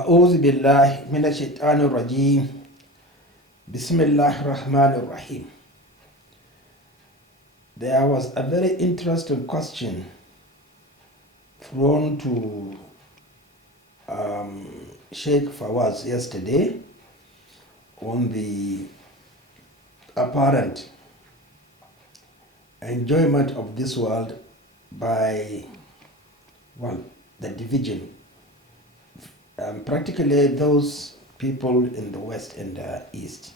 أعوذ بالله من الشيطان الرجيم بسم الله الرحمن الرحيم. There was a very interesting question thrown to Sheikh Fawzans yesterday on the apparent enjoyment of this world by, the division. Practically those people in the West and the East.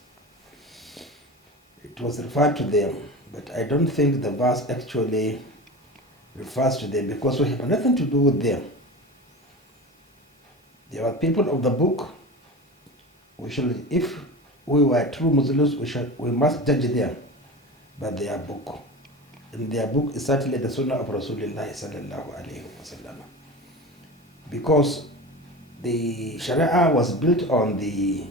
It was referred to them, but I don't think the verse actually refers to them because we have nothing to do with them. They are people of the book. If we were true Muslims, we must judge them by their book. And their book is certainly the Sunna of Rasulullah sallallahu alaihi wasallam. Because the Sharia was built on the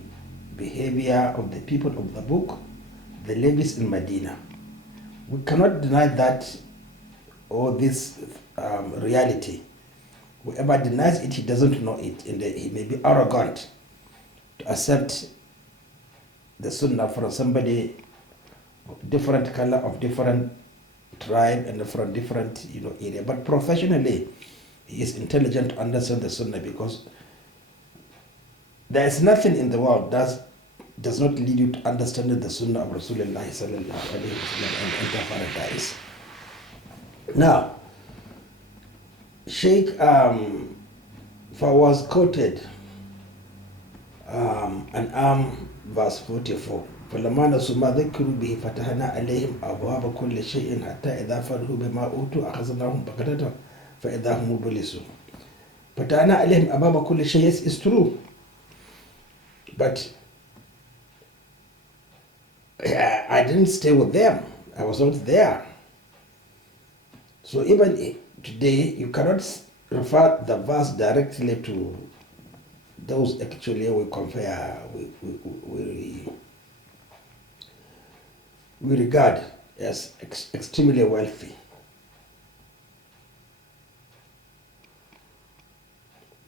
behavior of the people of the book, the levies in Medina. We cannot deny that or this reality. Whoever denies it, he doesn't know it, and he may be arrogant to accept the Sunnah from somebody of different color, of different tribe, and from different area. But professionally, he is intelligent to understand the Sunnah because there is nothing in the world that does not lead you to understanding the Sunnah of Rasulullah sallallahu alaihi wasallam and enter paradise. Now, Sheikh was quoted an verse 44. فلما نسوا ما ذكروا به فتحنا عليهم أبواب كل شيء حتى إذا فرحوا بما أوتوا أخذناهم بغتة فإذا هم مبلسون. فتحنا عليهم أبواب كل شيء is true. But I didn't stay with them. I was not there. So even today, you cannot refer the verse directly to those actually we compare, we regard as extremely wealthy.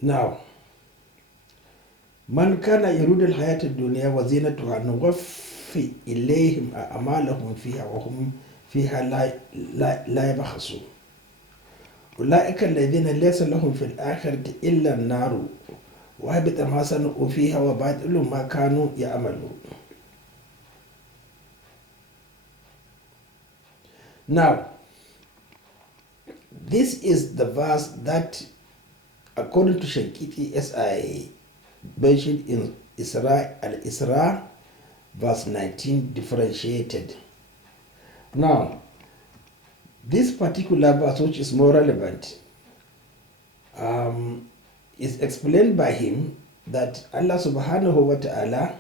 Now, من كان يريد الحياة الدنيا وزينتها نوفي إليهم أعمالهم فيها وهم فيها لا يبخسون أولئك الذين ليس لهم في الآخرة إلا النار وهبط ما صنعوا فيها وباطل ما كانوا يعملون. Now, this is the verse that, according to Shankiti, as I mentioned in Al-Isra, verse 19, differentiated. Now, this particular verse, which is more relevant, is explained by him that Allah subhanahu wa ta'ala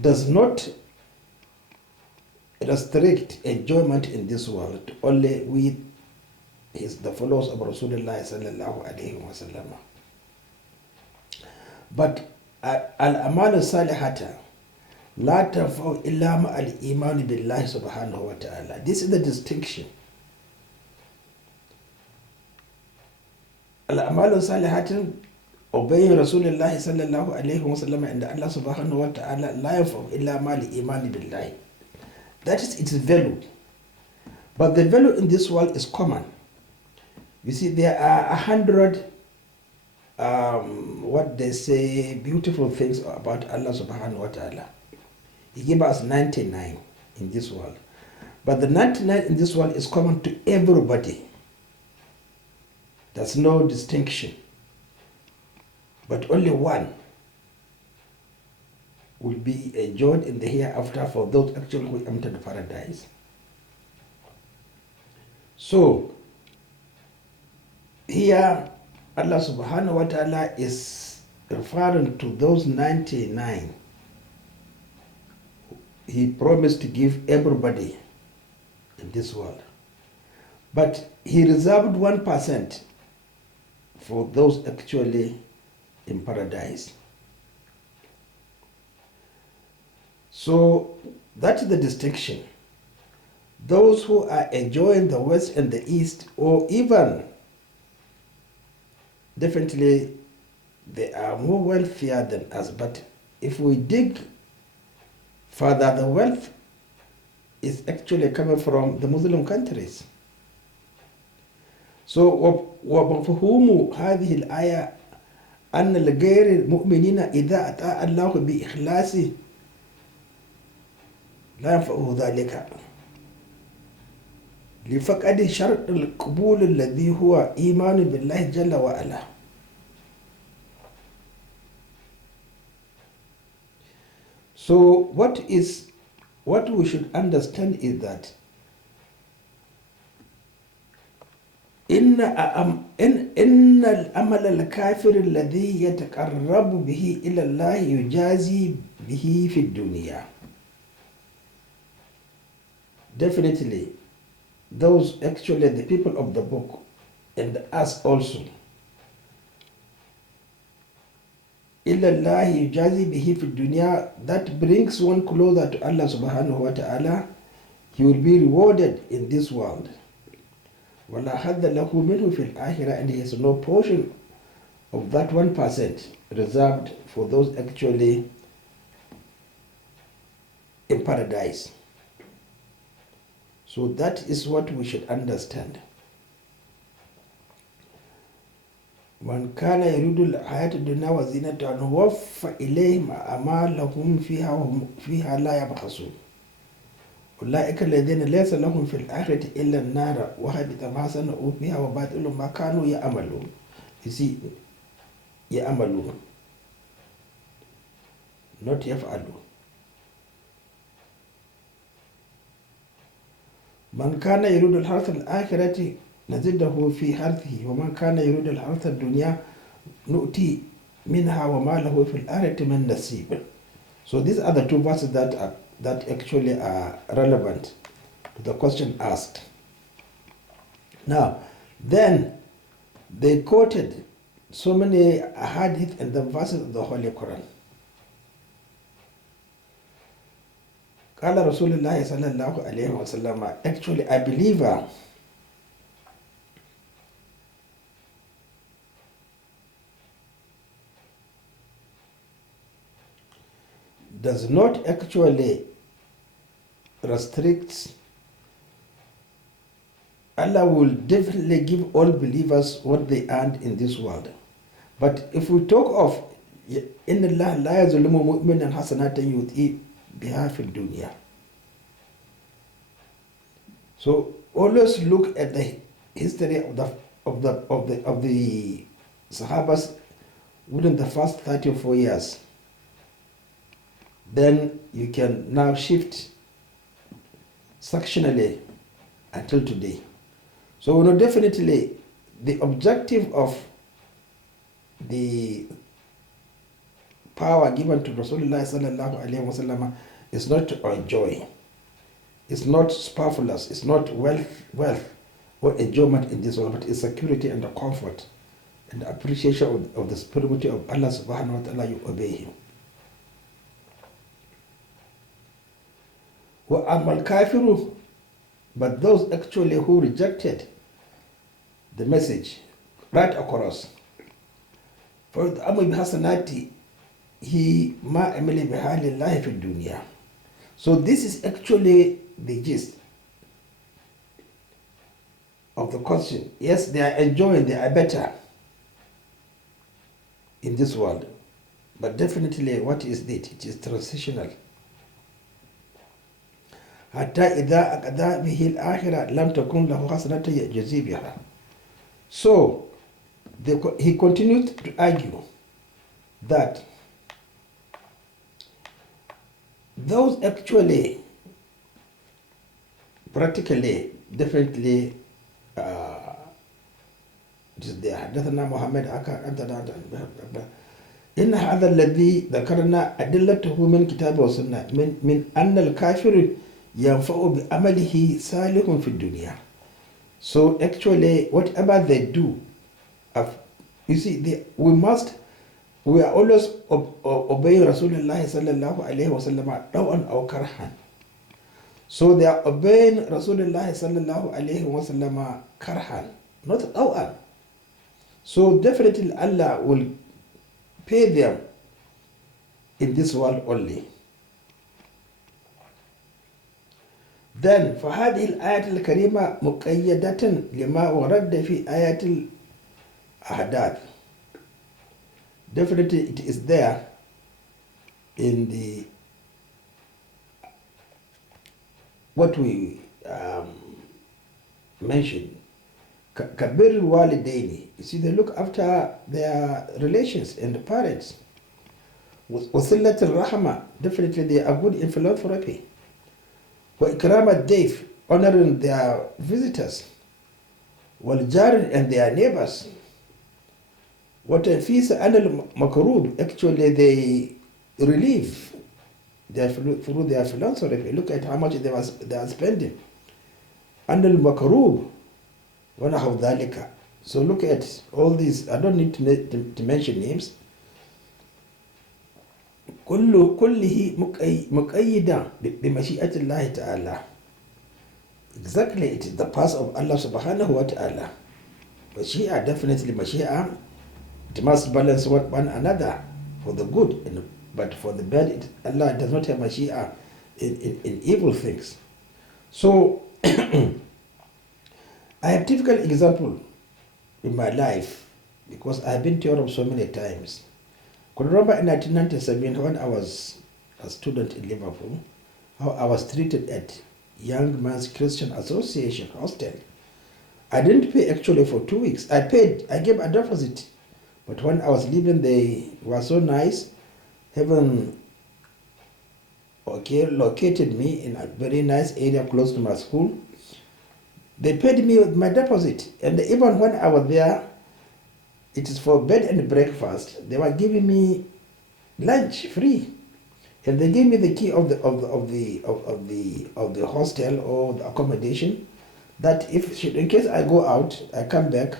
does not restrict enjoyment in this world only with the followers of Rasulullah sallallahu alayhi wa sallam. But al-amal salihata la tanfa'u illa ma'al iman billahi subhanahu wa ta'ala. This is the distinction. Al-amal salihata, obeying Rasulullah sallallahu alayhi wa sallam and Allah subhanahu wa ta'ala, la yanfa'u illa ma'al iman billahi. That is its value. But the value in this world is common. You see, there are 100 what they say, beautiful things about Allah subhanahu wa ta'ala. He gave us 99 in this world. But the 99 in this world is common to everybody. There's no distinction. But only one will be enjoyed in the hereafter for those actually who enter the paradise. So, here Allah subhanahu wa ta'ala is referring to those 99. He promised to give everybody in this world. But he reserved 1% for those actually in paradise. So that is the distinction. Those who are enjoying the West and the East, or even definitely they are more wealthier than us. But if we dig further, the wealth is actually coming from the Muslim countries. So ومفهوم هذه الآية أن الغير المؤمنين إذا أطاع الله بإخلاص لا ينفعه ذلك لفقد شرط القبول الذي هو إيمان بالله جل وعلا. So what we should understand is that إن الأمل الكافر الذي يتقرب به إلى الله يجازي به في الدنيا. Definitely, those actually the people of the book and us also. إلى الله يجازي به في الدنيا, that brings one closer to Allah subhanahu wa ta'ala. He will be rewarded in this world. وَلَا حَظَّ لَهُ مِنْهُ فِي الْآخِرَةِ, and he has no portion of that 1% reserved for those actually in paradise. So that is what we should understand. من كان يريد الحياة الدنيا وزينتها نوفى إليهم أعمالهم فيها لا يبخسون أولئك الذين ليس لهم في الآخرة إلا النار وحبط ما صنعوا فيها وباطل ما كانوا يعملون. You see, يعملون, not يفعلون. من كان يريد الحرث الآخرة نزده في حرثه ومن كان يريد الحرث الدنيا نؤتي منها وما له في الآخرة من نصيب. So these are the two verses that actually are relevant to the question asked. Now, then they quoted so many hadith and the verses of the Holy Quran. قال رسول الله صلى الله عليه وسلم, actually a believer does not actually restrict. Allah will definitely give all believers what they earned in this world. But if we talk of إن الله لا يظلم مؤمنا حسنات يؤتي بها في الدنيا. So always look at the history of the Sahabas within the first 34 years. Then you can now shift sectionally until today. So definitely the objective of the power given to Rasulullah sallallahu alaihi wasallam is not to enjoy. It's not superfluous. It's not wealth or enjoyment in this world, but it's security and the comfort and the appreciation of the supremacy of Allah subhanahu wa ta'ala. You obey Him. وَأَمَّا الْكَافِرُ, but those actually who rejected the message right across, for the أَمَّ بِحَسَنَاتِ he ma amila biha lillahi fi dunya. So this is actually the gist of the question. Yes, they are enjoying, they are better in this world, but definitely what is it? It is transitional. حتى إذا أقضى به الآخرة لم تكن له حسنة يجزي بها. So he continued to argue that those actually practically definitely حدثنا محمد إن هذا الذي ذكرنا أدلته من كتاب وسنة من أن الكافر ينفع بعمله صالح في الدنيا. So actually whatever they do, you see, we are always obeying Rasulullah sallallahu alayhi wa sallam طوعا أو كرها. So they are obeying Rasulullah sallallahu alayhi wa sallam karhan, not طوعا. So definitely Allah will pay them in this world only. Then فهذه الآية الكريمة مقيدة لما ورد في آيات الأحداث. Definitely it is there in the what we mentioned. Kabir walidaini. You see, they look after their relations and the parents. Wasilat al-rahma. Definitely they are good in philanthropy. Wa ikram al-dayf. Honoring their visitors. Wal jar and their neighbors. What tanfis anil makrub. Actually they relieve through their philanthropy. Look at how much they are spending. Anil makrub. وَنَحَوْ ذَلِكَ. So look at all these. I don't need to mention names. كله مقيدا بمشيئة الله تعالى. Exactly, it is the path of Allah subhanahu wa ta'ala. Mashia, definitely Mashia, it must balance one another for the good, but for the bad, Allah does not have Mashia in evil things. So, I have typical example in my life because I have been to Europe so many times. I could remember in 1997 when I was a student in Liverpool, how I was treated at Young Men's Christian Association hostel. I didn't pay actually for 2 weeks. I gave a deposit. But when I was leaving, they were so nice, having located me in a very nice area close to my school. They paid me with my deposit, and even when I was there, it is for bed and breakfast. They were giving me lunch free, and they gave me the key of the hostel or the accommodation. That in case I go out, I come back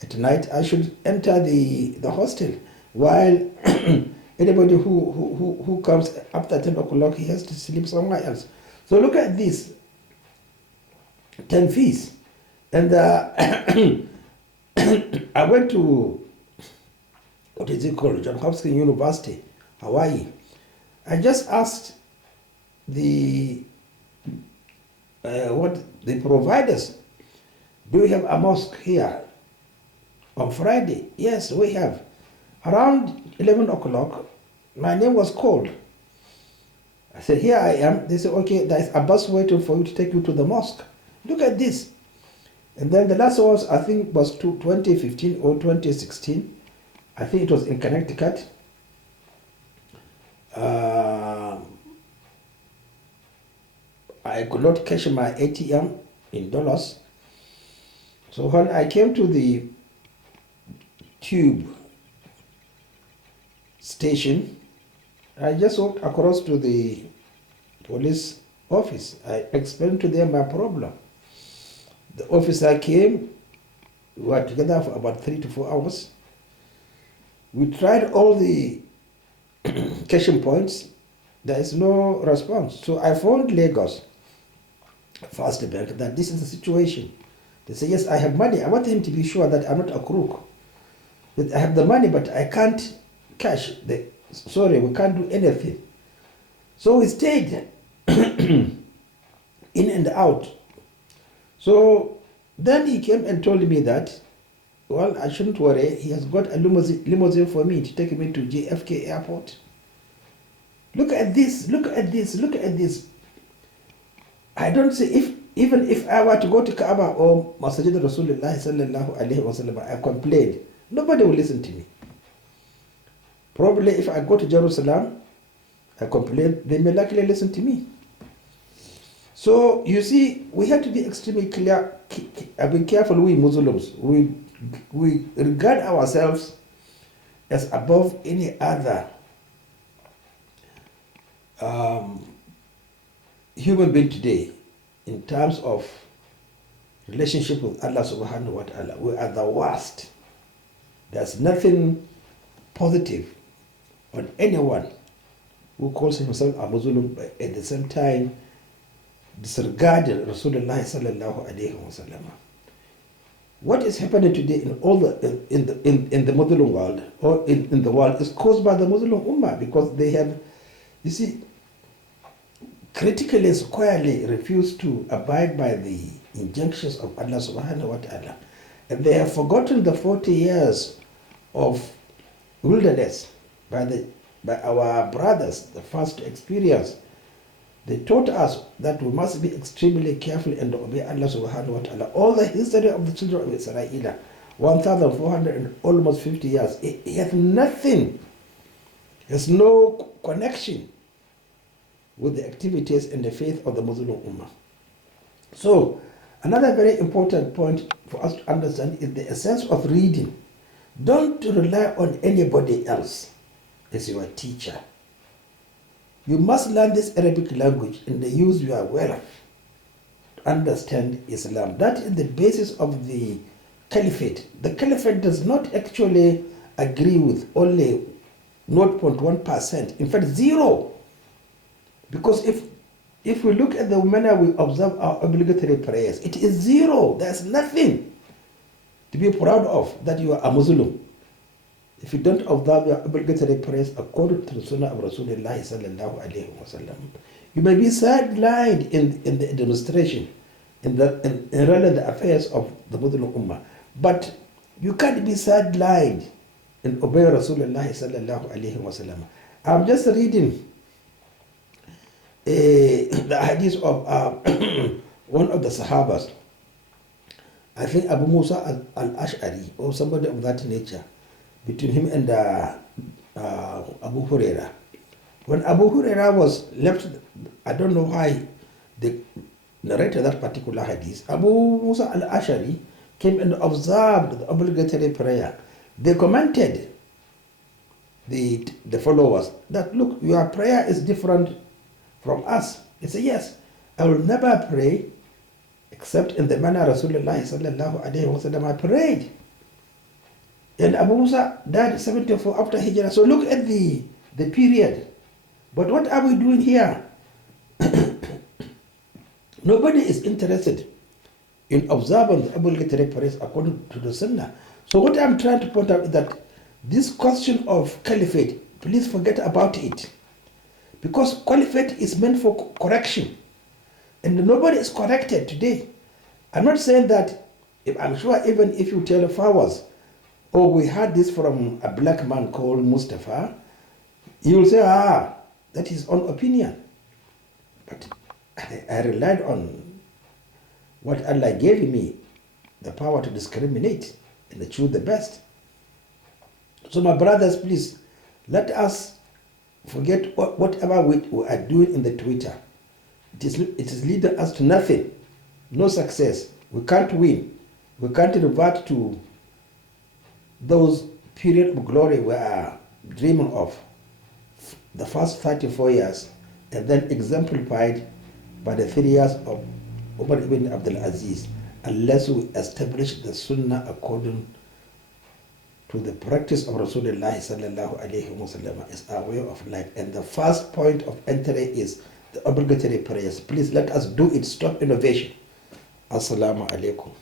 at night, I should enter the hostel. While anybody who comes after 10 o'clock, he has to sleep somewhere else. So look at this. 10 fees. And I went to, what is it called, Johns Hopkins University, Hawaii. I just asked the providers, do we have a mosque here on Friday? Yes, we have. Around 11 o'clock, my name was called. I said, here I am. They said, okay, there is a bus waiting for you to take you to the mosque. Look at this. And then the last one, I think, was 2015 or 2016. I think it was in Connecticut. I could not cash my ATM in dollars. So when I came to the tube station, I just walked across to the police office. I explained to them my problem. The officer came. We were together for about 3 to 4 hours. We tried all the cashing points. There is no response. So I phoned Lagos First Bank that this is the situation. They say, yes, I have money. I want him to be sure that I'm not a crook. That I have the money, but I can't cash. Sorry, we can't do anything. So we stayed in and out. So then he came and told me that, well, I shouldn't worry. He has got a limousine for me to take me to JFK Airport. Look at this, look at this, look at this. I don't say, even if I were to go to Kaaba or Masjid Rasulullah sallallahu alayhi wa sallam, I complained, nobody will listen to me. Probably if I go to Jerusalem, I complain, they may likely listen to me. So you see, we have to be extremely clear, be careful, we Muslims. We regard ourselves as above any other human being today in terms of relationship with Allah subhanahu wa ta'ala. We are the worst. There's nothing positive on anyone who calls himself a Muslim, but at the same time disregarding Rasulullah sallallahu alayhi wa sallam. what is happening today in all the Muslim world or in the world is caused by the Muslim Umma, because they have, you see, critically, squarely refused to abide by the injunctions of Allah subhanahu wa ta'ala. And they have forgotten the 40 years of wilderness by our brothers, the first experience. They taught us that we must be extremely careful and obey Allah subhanahu wa ta'ala. All the history of the children of Israel, 1,400 and almost 50 years, it has nothing, has no connection with the activities and the faith of the Muslim Ummah. So, another very important point for us to understand is the essence of reading. Don't rely on anybody else as your teacher. You must learn this Arabic language and use your wealth to understand Islam. That is the basis of the caliphate. The caliphate does not actually agree with only 0.1%, in fact 0. Because if we look at the manner we observe our obligatory prayers, it is 0. There's nothing to be proud of that you are a Muslim if you don't observe your obligatory prayers according to the Sunna of Rasulullah sallallahu alaihi wasallam. You may be sidelined in the administration, in relevant affairs of the Muslim Ummah, but you can't be sidelined and obey Rasulullah sallallahu alaihi wasallam. I'm just reading the hadith of one of the Sahabas, I think Abu Musa al-Ash'ari or somebody of that nature, between him and Abu Huraira. When Abu Huraira was left, I don't know why they narrated that particular hadith. Abu Musa al-Ash'ari came and observed the obligatory prayer. They commented the followers that, look, your prayer is different from us. He said, yes, I will never pray except in the manner Rasulullah sallallahu alaihi wasallam prayed. And Abu Musa died 74 after Hijrah. So look at the period. But what are we doing here? Nobody is interested in observing the obligatory prayers according to the Sunnah. So what I'm trying to point out is that this question of caliphate, please forget about it. Because caliphate is meant for correction. And nobody is corrected today. I'm not saying that, I'm sure even if you tell Fawzans, oh, we had this from a black man called Mustafa, he will say, that is his own opinion. But I relied on what Allah gave me, the power to discriminate and to choose the best. So my brothers, please, let us forget whatever we are doing in the Twitter. It is leading us to nothing, no success. We can't win. We can't revert to those periods of glory we are dreaming of, the first 34 years, and then exemplified by the 3 years of Umar ibn Abdul Aziz, unless we establish the Sunnah according to the practice of Rasulullah sallallahu alaihi wasallam is our way of life. And the first point of entry is the obligatory prayers. Please let us do it. Stop innovation. Assalamu alaikum.